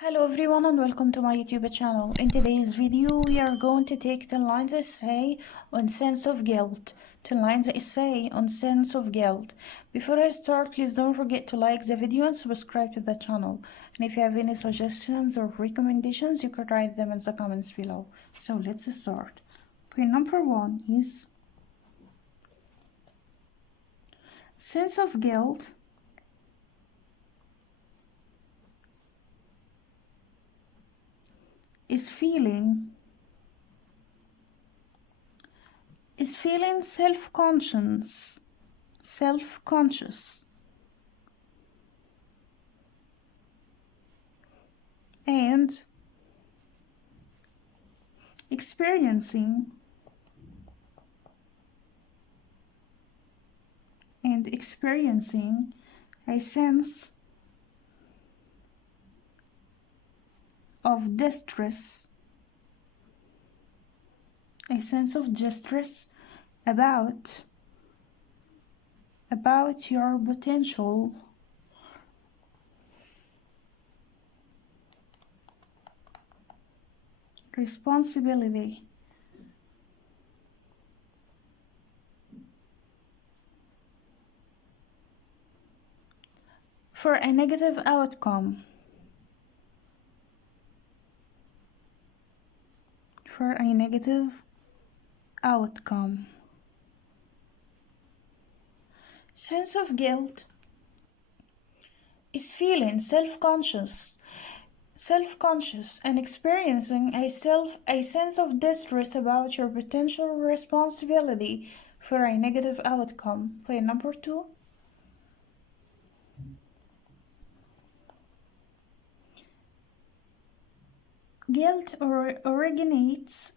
Hello everyone and welcome to my YouTube channel. In today's video we are going to take 10 lines essay on sense of guilt. 10 lines essay on sense of guilt. Before I start, please don't forget to like the video and subscribe to the channel. And if you have any suggestions or recommendations, you could write them in the comments below. So let's start. Point number 1 is sense of guilt is feeling self-conscious and experiencing a sense of distress, about your potential responsibility for a negative outcome. Sense of guilt is feeling self-conscious and experiencing a sense of distress about your potential responsibility for a negative outcome. Point number 2. Guilt originates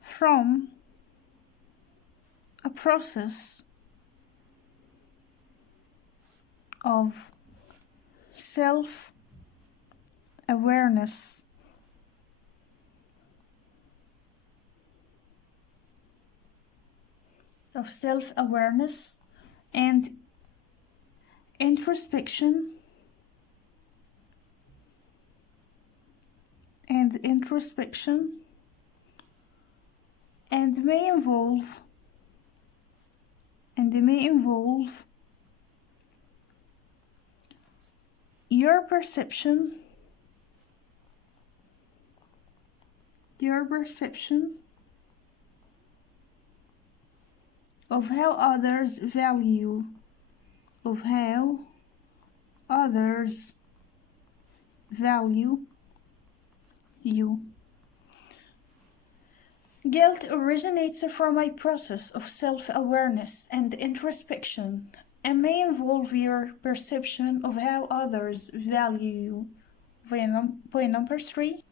from a process of self-awareness and introspection and may involve your perception of how others value you. Guilt originates from a process of self-awareness and introspection and may involve your perception of how others value you. Point number 3.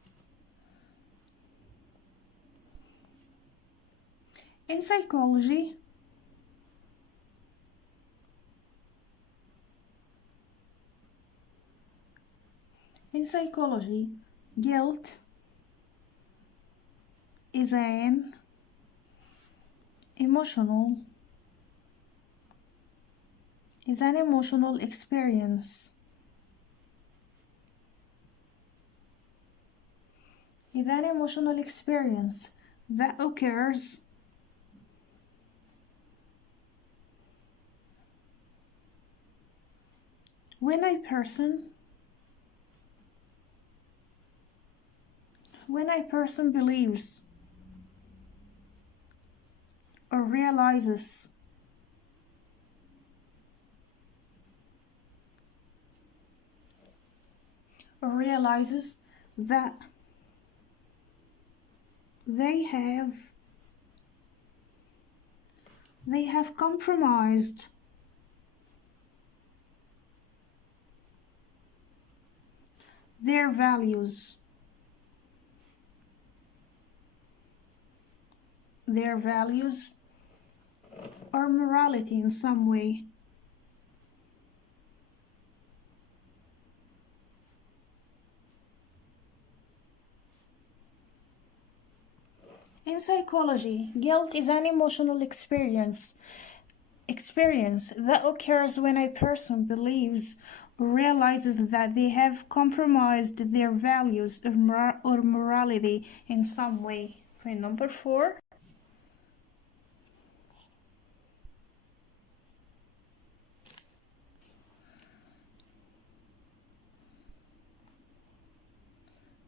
In psychology, guilt is an emotional experience. That occurs when a person believes or realizes that they have compromised their values or morality in some way. In psychology, guilt is an emotional experience that occurs when a person believes or realizes that they have compromised their values or morality in some way. Point number 4.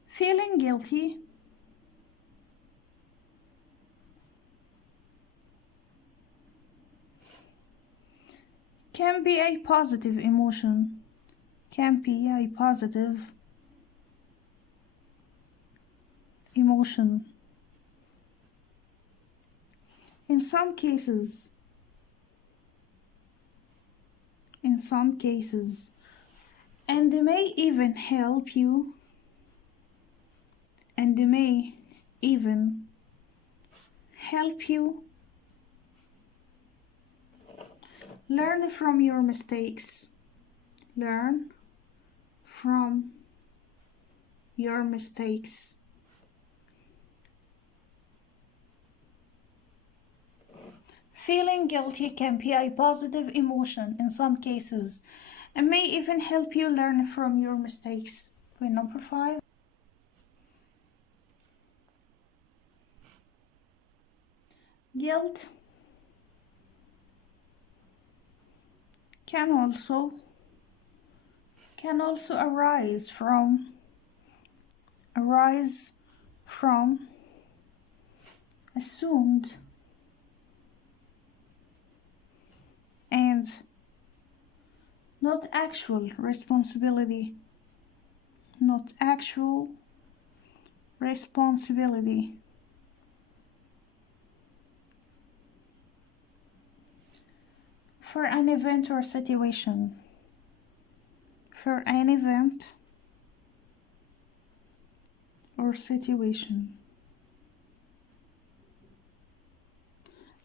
Feeling guilty can be a positive emotion. Can be a positive emotion. In some cases, and they may even help you, learn from your mistakes. Learn from your mistakes. Feeling guilty can be a positive emotion in some cases and may even help you learn from your mistakes. Point number 5. Guilt can also arise from assumed and not actual responsibility. For an event or situation.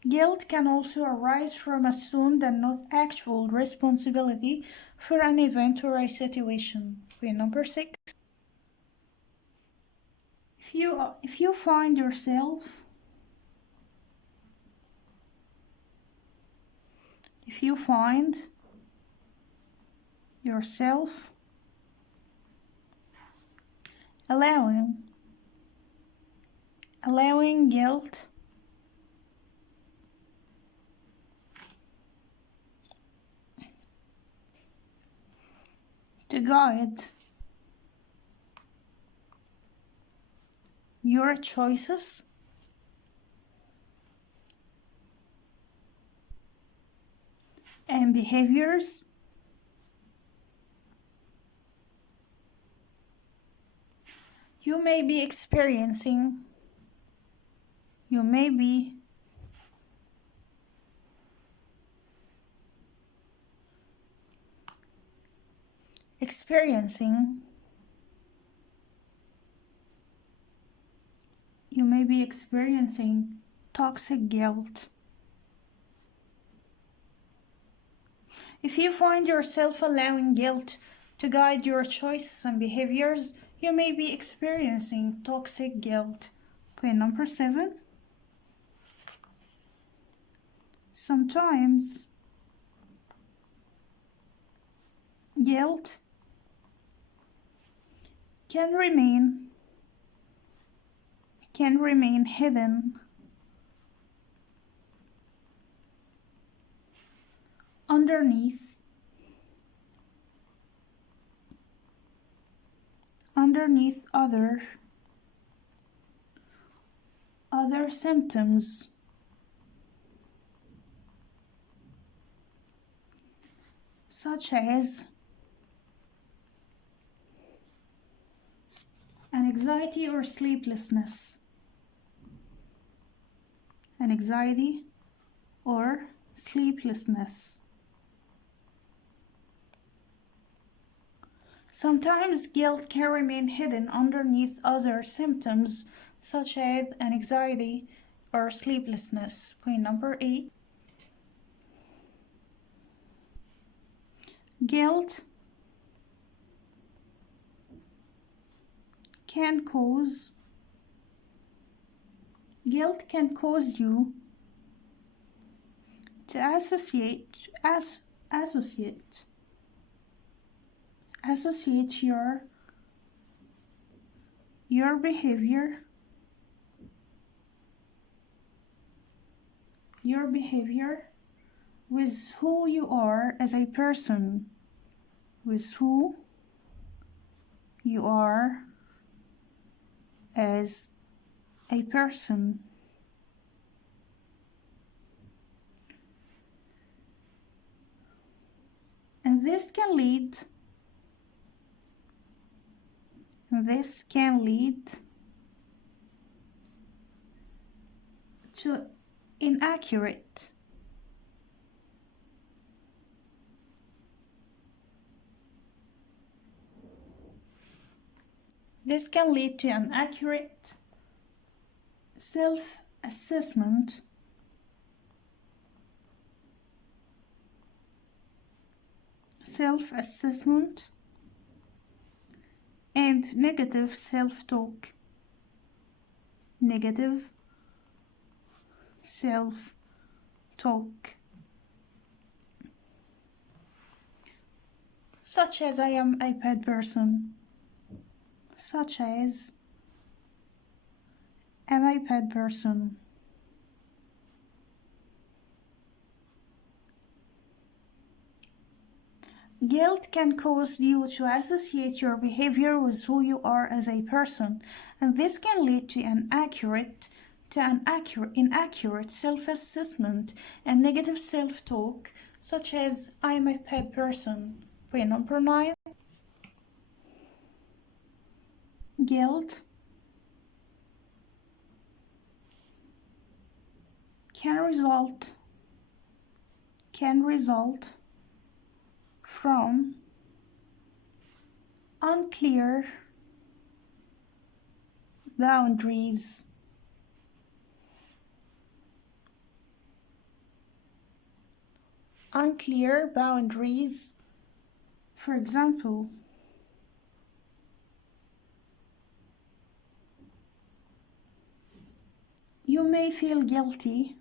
Guilt can also arise from assumed and not actual responsibility for an event or a situation. Point number 6. If you find yourself allowing guilt to guide your choices and behaviors, you may be experiencing toxic guilt. If you find yourself allowing guilt to guide your choices and behaviors, you may be experiencing toxic guilt. Point number 7. Sometimes guilt can remain hidden underneath other symptoms such as anxiety or sleeplessness. Sometimes guilt can remain hidden underneath other symptoms such as anxiety or sleeplessness. Point number 8. Guilt can cause Guilt can cause you to associate your behavior with who you are as a person, with who you are as a person. And this can lead to inaccurate self-assessment and negative self-talk. Such as I am a bad person. Guilt can cause you to associate your behavior with who you are as a person, and this can lead to inaccurate self-assessment and negative self-talk, such as I am a bad person. Point number 9. Guilt can result from unclear boundaries. For example, you may feel guilty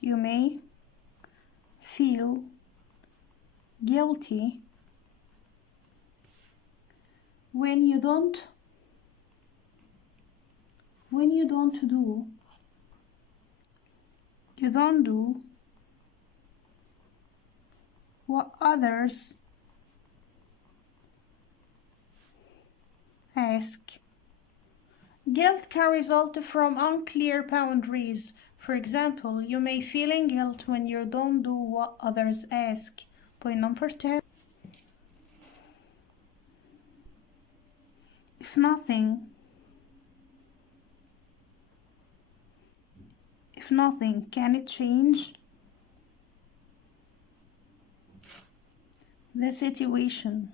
when you don't do what others ask. Guilt can result from unclear boundaries. For example, you may feel guilt when you don't do what others ask. Point number 10. If nothing can it change the situation?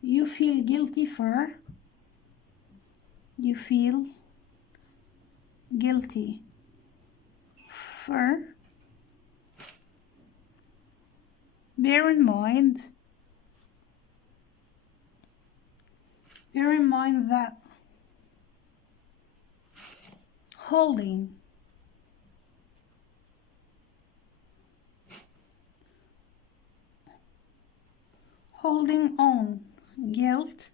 You feel guilty for bear in mind that holding on guilt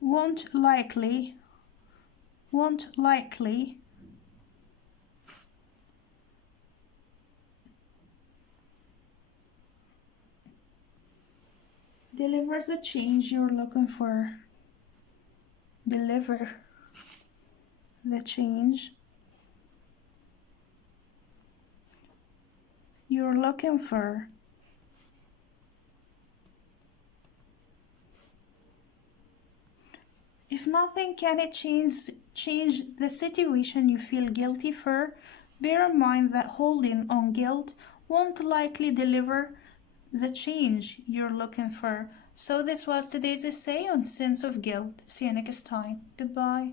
won't likely deliver the change you're looking for. If nothing can it change the situation you feel guilty for, bear in mind that holding on guilt won't likely deliver the change you're looking for. So this was today's essay on sense of guilt. See you next time. Goodbye.